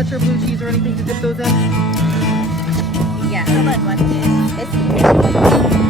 ranch or blue cheese or anything to dip those in? Yeah, how about what is